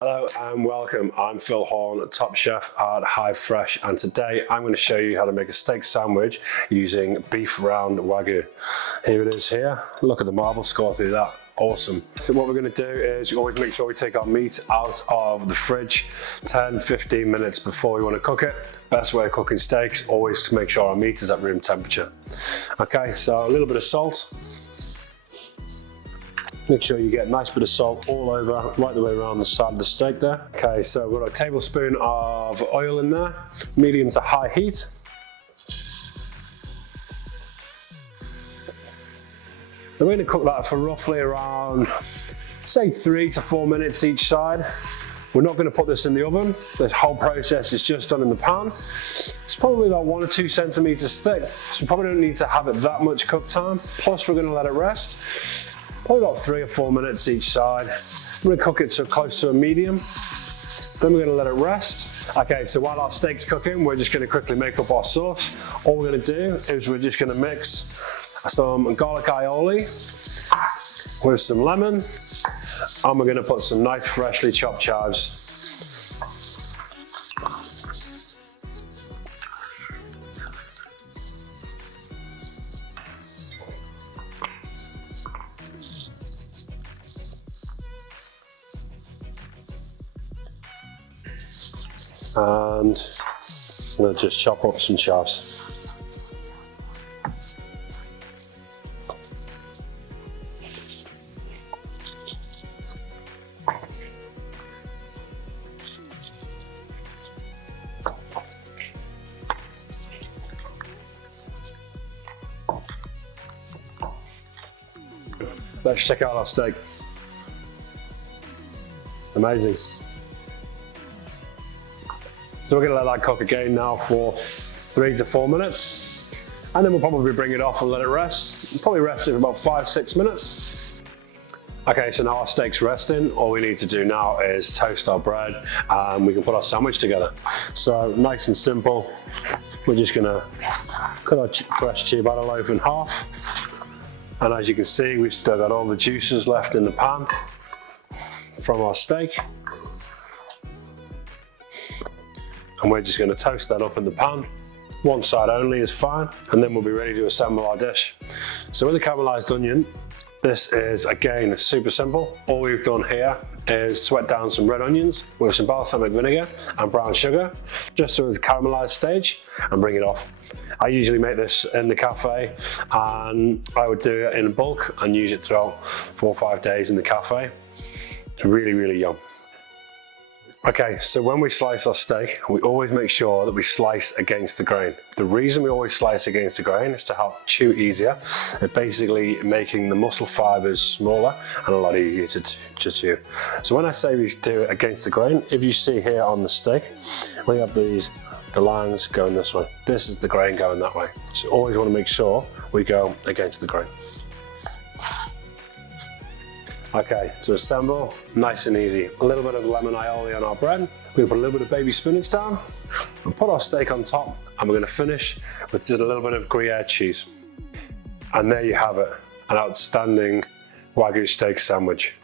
Hello and welcome. I'm Phil Horne, top chef at HiFresh, and today I'm going to show you how to make a steak sandwich using beef round Wagyu. Here it is here. Look at the marble score through that. Awesome. So what we're going to do is you always make sure we take our meat out of the fridge 10-15 minutes before we want to cook it. Best way of cooking steaks, always to make sure our meat is at room temperature. Okay, so a little bit of salt. Make sure you get a nice bit of salt all over, right the way around the side of the steak there. Okay, so we've got a tablespoon of oil in there, medium to high heat. Then we're going to cook that for roughly around, say 3 to 4 minutes each side. We're not going to put this in the oven. The whole process is just done in the pan. It's probably about 1 or 2 centimeters thick, so we probably don't need to have it that much cook time. Plus we're going to let it rest. Probably about 3 or 4 minutes each side. We're going to cook it to close to a medium. Then we're going to let it rest. Okay, so while our steak's cooking, we're just going to quickly make up our sauce. All we're going to do is we're just going to mix some garlic aioli with some lemon, and we're going to put some nice freshly chopped chives. And I'm going to just chop up some chives. Let's check out our steak. Amazing. So we're going to let that cook again now for 3 to 4 minutes, and then we'll probably bring it off and let it rest. It'll probably rest it for about 5-6 minutes. Okay, so now our steak's resting. All we need to do now is toast our bread and we can put our sandwich together. So nice and simple. We're just going to cut our fresh ciabatta loaf in half. And as you can see, we've still got all the juices left in the pan from our steak. And we're just going to toast that up in the pan. One side only is fine, and then we'll be ready to assemble our dish. So with the caramelized onion, this is again super simple. All we've done here is sweat down some red onions with some balsamic vinegar and brown sugar, just to the caramelized stage, and bring it off. I usually make this in the cafe, and I would do it in bulk and use it throughout 4 or 5 days in the cafe. It's really, really yum. Okay, so when we slice our steak, we always make sure that we slice against the grain. The reason we always slice against the grain is to help chew easier. It's basically making the muscle fibers smaller and a lot easier to chew. So when I say we do it against the grain, if you see here on the steak, we have the lines going this way. This is the grain going that way. So always want to make sure we go against the grain. Okay, to assemble, nice and easy. A little bit of lemon aioli on our bread. We're gonna put a little bit of baby spinach down. We'll put our steak on top, and we're gonna finish with just a little bit of Gruyere cheese. And there you have it, an outstanding Wagyu steak sandwich.